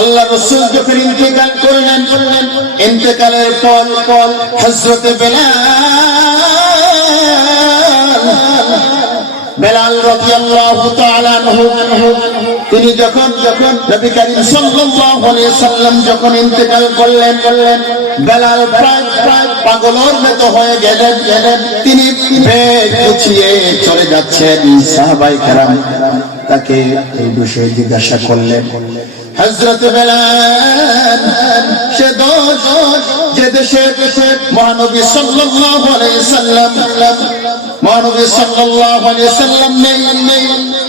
আল্লাহ রাসূল যখন ইন্তেকাল করলেন, ইন্তেকালের পর হযরত বেলাল রাদিয়াল্লাহু তাআলা আনহু তিনি যখন নবী করিম সাল্লাল্লাহু আলাইহি সাল্লাম যখন ইন্তেকাল করলেন, বেলাল প্রায় পাগলের মতো হয়ে গেলেন। তিনি গুছিয়ে চলে যাচ্ছেন। সাহাবায়ে কেরাম তাকে এই বিষয়ে জিজ্ঞাসা করলেন। হযরত বেলাল সে যে দেশে মহানবী সাল্লাল্লাহু আলাইহি সাল্লাম নেই,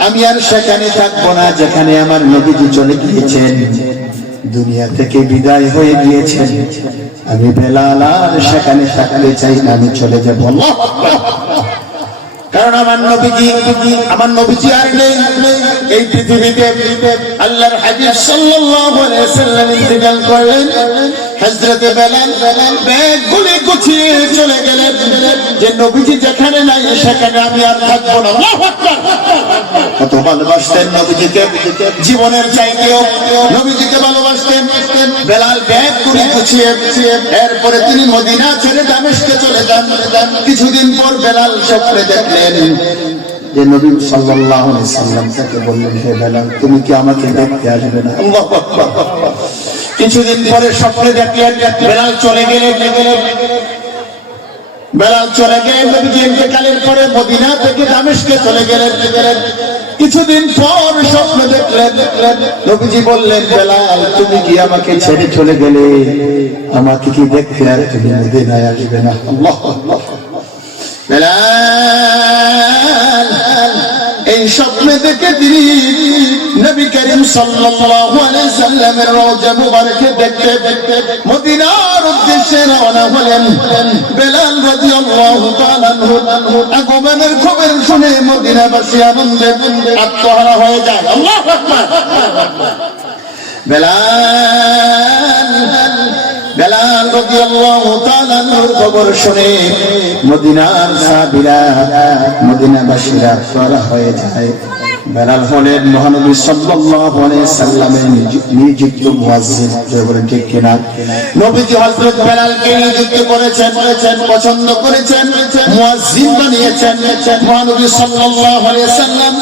আমি আর সেখানে থাকবো না যেখানে আমার নবীজি চলে গিয়েছেন, দুনিয়া থেকে বিদায় হয়ে গিয়েছেন। আমি বেলাল আর সেখানে থাকতে চাই না, আমি চলে যাব। কারণ আমার নবীজি আর নেই এই পৃথিবীতে। আল্লাহর হাবিব সাল্লাল্লাহু আলাইহি সাল্লাম ইন্তেকাল করলেন। হযরত বেলাল ব্যাগগুলি গুছিয়ে চলে গেলেন যে নবীজি যেখানে নাই সেখানে আমি আর থাকবো না। আল্লাহু আকবার। কত ভালোবাসতেন নবীজিকে, জীবনের চাইতেও নবীজিকে ভালোবাসতেন। বেলাল ব্যাগগুলি গুছিয়ে এরপরে তিনি মদিনা ছেড়ে দামেস্কে চলে যান। কিছুদিন পর বেলাল স্বপ্নে দেখলেন যে নবী সাল্লাল্লাহু আলাইহি সাল্লাম তাকে বললেন, হে বেলাল, তুমি কি আমাকে দেখতে আসবে না? আল্লাহু আকবার। কিছুদিন পরে স্বপ্নে দেখলেন বেলাল চলে গেলেন। নবীজি ইন্তেকালের পরে মদিনা থেকে দামেস্কে চলে গেলেন। কিছুদিন পর স্বপ্ন দেখলেন নবীজি বললেন, বেলাল, তুমি কি আমাকে ছেড়ে চলে গেলে? আমাকে কি দেখতে আর তুমি মদিনায় আসবে না? আল্লাহু আকবার। বেলাল এই স্বপ্নে দেখে তিনি নবী করিম সাল্লাল্লাহু আলাইহি সাল্লামের রওজা মুবারকে দেখতে মদিনার উদ্দেশ্যে রওনা হলেন। বেলাল রাদিয়াল্লাহু তাআলা আনহু আগমনের খবর শুনে মদিনাবাসী আনন্দে আত্মহারা হয়ে যায়। আল্লাহু আকবার। বেলাল রাদিয়াল্লাহু তাআলা আনহুর খবর শুনে মদিনার সাহাবীরা, মদিনাবাসীরা আত্মহারা হয়ে যায়। বেলাল হলেন মহানবী সাল্লাল্লাহু আলাইহি সাল্লামের নিযুক্ত মুয়াজ্জিন। জোরে ঠিক কিনা? নবীজি হযরত বেলালকে নিযুক্ত করেছেন, পছন্দ করেছেন, মুয়াজ্জিন বানিয়েছেন। মহানবী সাল্লাল্লাহু আলাইহি সাল্লাম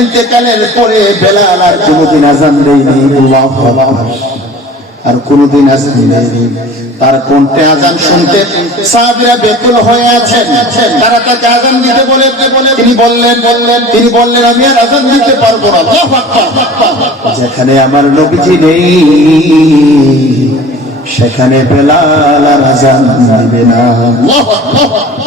ইন্তেকালের পরে বেলাল আর কোনদিন আযান দেয়নি। আল্লাহু আকবার। আর কোনদিন আযান দেয়নি। তার কণ্ঠে আযান শুনতে সাহাবীরা বেকুল হয়ে আছেন। তারা তাকে আযান দিতে বলে তিনি বললেন আমি আর আযান দিতে পারবো না। আল্লাহু আকবার। যেখানে আমার নবীজি নেই সেখানে বেলাল আর আযান দিবে না। আল্লাহু আকবার।